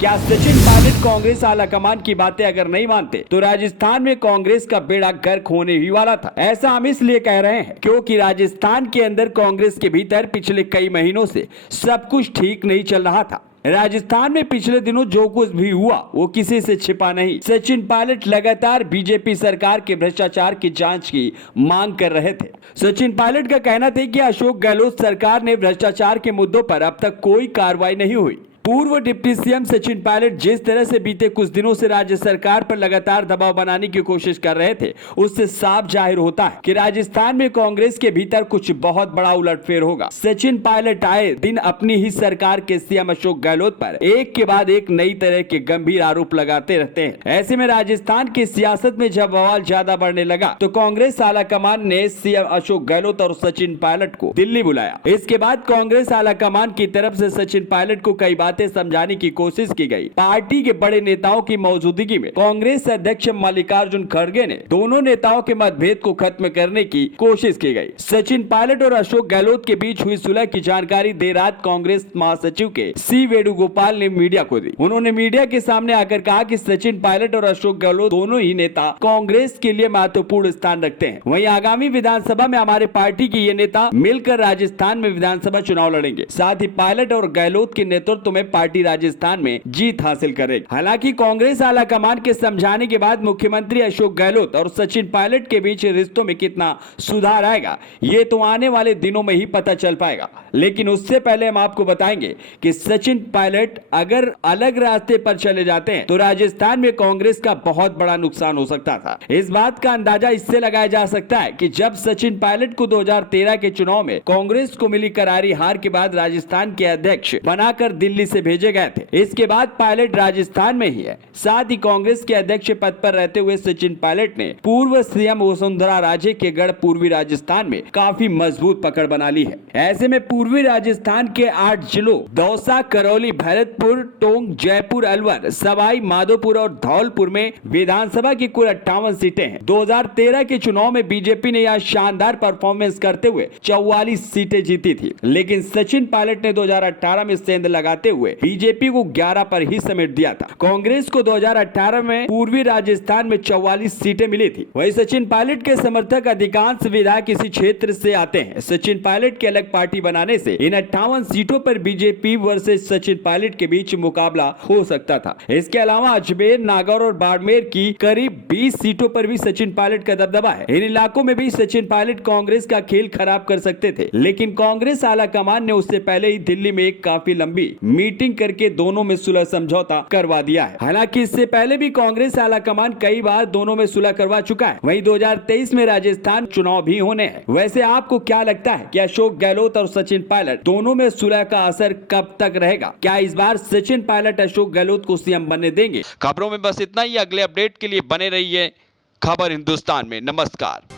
क्या सचिन पायलट कांग्रेस आलाकमान की बातें अगर नहीं मानते तो राजस्थान में कांग्रेस का बेड़ा गर्क होने ही वाला था। ऐसा हम इसलिए कह रहे हैं क्योंकि राजस्थान के अंदर कांग्रेस के भीतर पिछले कई महीनों से सब कुछ ठीक नहीं चल रहा था। राजस्थान में पिछले दिनों जो कुछ भी हुआ वो किसी से छिपा नहीं। सचिन पायलट लगातार बीजेपी सरकार के भ्रष्टाचार की जांच की मांग कर रहे थे। सचिन पायलट का कहना था कि अशोक गहलोत सरकार ने भ्रष्टाचार के मुद्दों पर अब तक कोई कार्रवाई नहीं हुई। पूर्व डिप्टी सीएम सचिन पायलट जिस तरह से बीते कुछ दिनों से राज्य सरकार पर लगातार दबाव बनाने की कोशिश कर रहे थे, उससे साफ जाहिर होता है कि राजस्थान में कांग्रेस के भीतर कुछ बहुत बड़ा उलटफेर होगा। सचिन पायलट आए दिन अपनी ही सरकार के सीएम अशोक गहलोत पर एक के बाद एक नई तरह के गंभीर आरोप लगाते रहते हैं। ऐसे में राजस्थान की सियासत में जब बवाल ज्यादा बढ़ने लगा तो कांग्रेस आलाकमान ने सीएम अशोक गहलोत और सचिन पायलट को दिल्ली बुलाया। इसके बाद कांग्रेस आलाकमान की तरफ से सचिन पायलट को कई बातें समझाने की कोशिश की गई। पार्टी के बड़े नेताओं की मौजूदगी में कांग्रेस अध्यक्ष मल्लिकार्जुन खड़गे ने दोनों नेताओं के मतभेद को खत्म करने की कोशिश की गई। सचिन पायलट और अशोक गहलोत के बीच हुई सुलह की जानकारी देर रात कांग्रेस महासचिव के सी वेणुगोपाल ने मीडिया को दी। उन्होंने मीडिया के सामने आकर कहा कि सचिन पायलट और अशोक गहलोत दोनों ही नेता कांग्रेस के लिए महत्वपूर्ण स्थान रखते हैं। वहीं आगामी विधानसभा में हमारे पार्टी के ये नेता मिलकर राजस्थान में विधानसभा चुनाव लड़ेंगे। साथ ही पायलट और गहलोत के नेतृत्व में पार्टी राजस्थान में जीत हासिल करेगी। हालांकि कांग्रेस आलाकमान के समझाने के बाद मुख्यमंत्री अशोक गहलोत और सचिन पायलट के बीच रिश्तों में कितना सुधार आएगा ये तो आने वाले दिनों में ही पता चल पाएगा। लेकिन उससे पहले हम आपको बताएंगे कि सचिन पायलट अगर अलग रास्ते पर चले जाते हैं तो राजस्थान में कांग्रेस का बहुत बड़ा नुकसान हो सकता था। इस बात का अंदाजा इससे लगाया जा सकता है कि जब सचिन पायलट को 2013 के चुनाव में कांग्रेस को मिली करारी हार के बाद राजस्थान के अध्यक्ष बनाकर दिल्ली से भेजे गए थे। इसके बाद पायलट राजस्थान में ही है। साथ ही कांग्रेस के अध्यक्ष पद पर रहते हुए सचिन पायलट ने पूर्व सीएम वसुंधरा राजे के गढ़ पूर्वी राजस्थान में काफी मजबूत पकड़ बना ली है। ऐसे में पूर्वी राजस्थान के 8 जिलों दौसा, करौली, भरतपुर, टोंक, जयपुर, अलवर, सवाई माधोपुर और धौलपुर में विधानसभा की कुल 58 सीटें हैं। 2013 के चुनाव में बीजेपी ने यहां शानदार परफॉर्मेंस करते हुए 44 सीटें जीती थी। लेकिन सचिन पायलट ने 2018 में सेंध लगाते हुए बीजेपी को 11 पर ही समेट दिया था। कांग्रेस को 2018 में पूर्वी राजस्थान में 44 सीटें मिली थी। वहीं सचिन पायलट के समर्थक अधिकांश विधायक इसी क्षेत्र से आते हैं। सचिन पायलट की अलग पार्टी बनाने से इन 58 सीटों पर बीजेपी वर्सेस सचिन पायलट के बीच मुकाबला हो सकता था। इसके अलावा अजमेर, नागौर और बाड़मेर की करीब 20 सीटों पर भी सचिन पायलट का दबदबा है। इन इलाकों में भी सचिन पायलट कांग्रेस का खेल खराब कर सकते थे, लेकिन कांग्रेस आलाकमान ने उससे पहले ही दिल्ली में एक काफी लंबी मीटिंग करके दोनों में सुलह समझौता करवा दिया है। हालांकि इससे पहले भी कांग्रेस आलाकमान कई बार दोनों में सुलह करवा चुका है। वहीं 2023 में राजस्थान चुनाव भी होने हैं। वैसे आपको क्या लगता है कि अशोक गहलोत और सचिन पायलट दोनों में सुलह का असर कब तक रहेगा? क्या इस बार सचिन पायलट अशोक गहलोत को सीएम बनने देंगे? खबरों में बस इतना ही। अगले अपडेट के लिए बने रहिए खबर हिंदुस्तान में। नमस्कार।